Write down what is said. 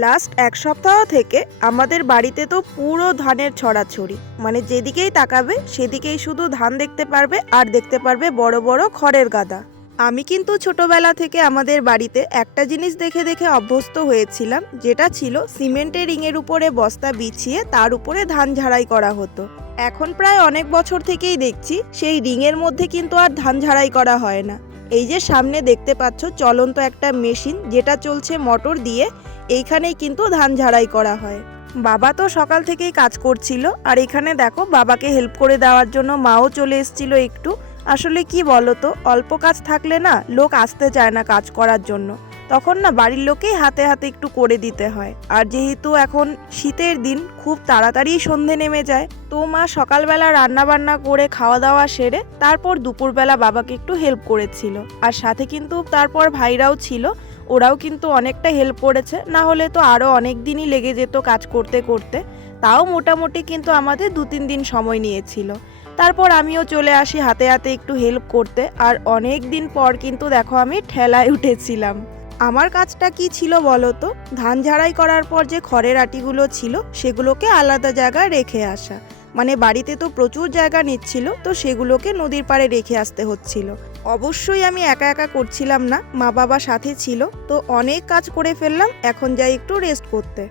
Last এক সপ্তাহ থেকে আমাদের বাড়িতে তো পুরো ধানের ছড়াছড়ি, মানে যেদিকেই তাকাবে সেদিকেই শুধু ধান দেখতে পারবে আর দেখতে পারবে বড় বড় খড়ের গাদা। আমি কিন্তু ছোটবেলা থেকে আমাদের বাড়িতে একটা জিনিস দেখে দেখে অভ্যস্ত হয়েছিলাম, যেটা ছিল সিমেন্টের রিংয়ের উপরে বস্তা বিছিয়ে তার উপরে ধান ঝাড়াই করা হতো। এখন প্রায় অনেক বছর থেকেই দেখছি সেই রিংয়ের মধ্যে কিন্তু আর ধান ঝাড়াই করা হয় না। এই যে সামনে দেখতে পাচ্ছ চলন্ত একটা মেশিন, যেটা চলছে মোটর দিয়ে, এইখানেই কিন্তু ধান ঝাড়াই করা হয়। বাবা তো সকাল থেকেই কাজ করছিল, আর এখানে দেখো বাবাকে হেল্প করে দেওয়ার জন্য মাও চলে এসেছিল একটু। আসলে কি বলতো, অল্প কাজ থাকলে না লোক আসতে চায় না কাজ করার জন্য, তখন না বাড়ির লোকেই হাতে হাতে একটু করে দিতে হয়। আর যেহেতু এখন শীতের দিন, খুব তাড়াতাড়ি সন্ধে নেমে যায়, তো মা সকালবেলা রান্না বান্না করে খাওয়া দাওয়া সেরে তারপর দুপুরবেলা বাবাকে একটু হেল্প করেছিল। আর সাথে কিন্তু তারপর ভাইরাও ছিল, ওরাও কিন্তু অনেকটা হেল্প করেছে, না হলে তো আরও অনেক দিনই লেগে যেত কাজ করতে করতে। তাও মোটামুটি কিন্তু আমাদের 2-3 দিন সময় নিয়েছিল। তারপর আমিও চলে আসি হাতে হাতে একটু হেল্প করতে। আর অনেক দিন পর কিন্তু দেখো আমি ঠেলায় উঠেছিলাম। আমার কাজটা কি ছিল বলো তো, ধান ঝাড়াই করার পর যে খড়ের আটিগুলো ছিল সেগুলোকে আলাদা জায়গায় রেখে আসা। মানে বাড়িতে তো প্রচুর জায়গা নিচ্ছিল, তো সেগুলোকে নদীর পাড়ে রেখে আসতে হচ্ছিল। অবশ্যই আমি একা একা করছিলাম না, মা বাবা সাথে ছিল, তো অনেক কাজ করে ফেললাম। এখন যাই একটু রেস্ট করতে।